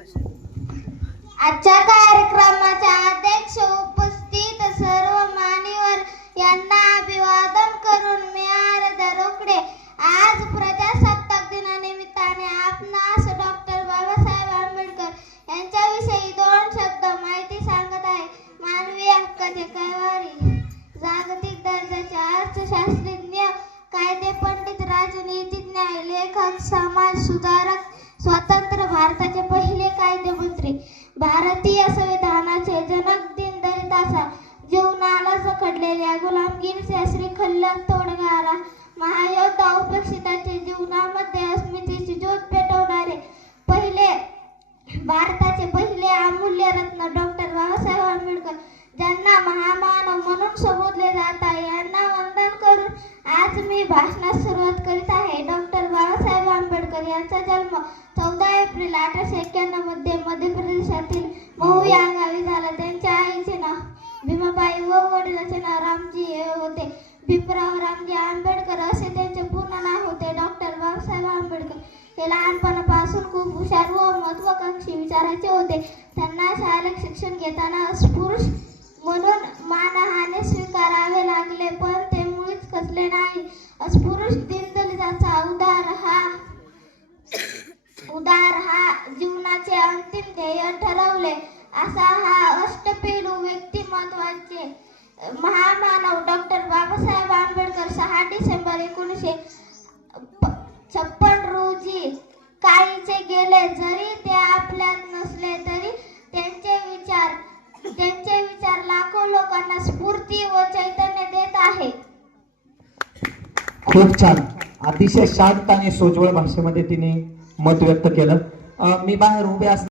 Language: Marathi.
आजच्या कार्यक्रमाच्या अध्यक्ष उपस्थित सर्व मान्यवर यांना अभिवादन करून मी आराध्या रोकडे आज प्रजासत्ताक दिनानिमित्ताने आपणास डॉक्टर बाबासाहेब आंबेडकर यांच्याविषयी 2 शब्द माहिती सांगत आहे. मानवी हक्काचे कैवारी, जागतिक दर्जाचे अर्थशास्त्रज्ञ, कायदे पंडित, राजनीतिज्ञ, लेखक, समाज सुधारक, स्वतंत्र भारताचे पहिले कायदेमंत्री, भारतीय संविधानाचे जनक, दीनदलितांचा जीवनाला जखडलेल्या गुलामगिरीचे श्रीखल्ल तोडणारा महायोद्धा, उपेक्षितांच्या जीवनामध्ये अस्मितेची ज्योत पेटवणारे भारताचे पहिले अमूल्य रत्न डॉक्टर बाबासाहेब आंबेडकर, ज्यांना महामानव म्हणून संबोधले जात आहे, यांना वंदन करून आज मी भाषणास सुरुवात करीत आहे. डॉक्टर बाबासाहेब आंबेडकर यांचा जन्म 14 एप्रिल 1891 मध्ये मध्य प्रदेशातील महू या गावी झाला. त्यांच्या आईचे नाव भीमाबाई व वडिलांचे नाव रामजी हे होते. भीमराव रामजी आंबेडकर असे त्यांचे पूर्ण नाव होते. डॉक्टर बाबासाहेब आंबेडकर हे लहानपणापासून खूप हुशार व महत्वाकांक्षी विचाराचे होते. त्यांना शालेय शिक्षण घेताना अस्पृश्य म्हणून मानहाने स्वीकारावे लागले, पण ते मुळीच खचले नाही. अस्पृश्य दीनदलितांचा उदार हा जीवनाचे अंतिम ध्येय ठरवले. असा हा अष्टपैलू व्यक्तिमत्वाचे महामानव डॉक्टर बाबासाहेब आंबेडकर 6 डिसेंबर 1956 रोजी काळीचे गेले. जरी ते आपल्यात नसले तरी त्यांचे विचार लाखो लोकांना स्फूर्ती व चैतन्य देत आहेत. खूप छान, अतिशय शांत आणि सोज्वळ भाषेमध्ये तिने मत व्यक्त केलं. मी बाहेर उभे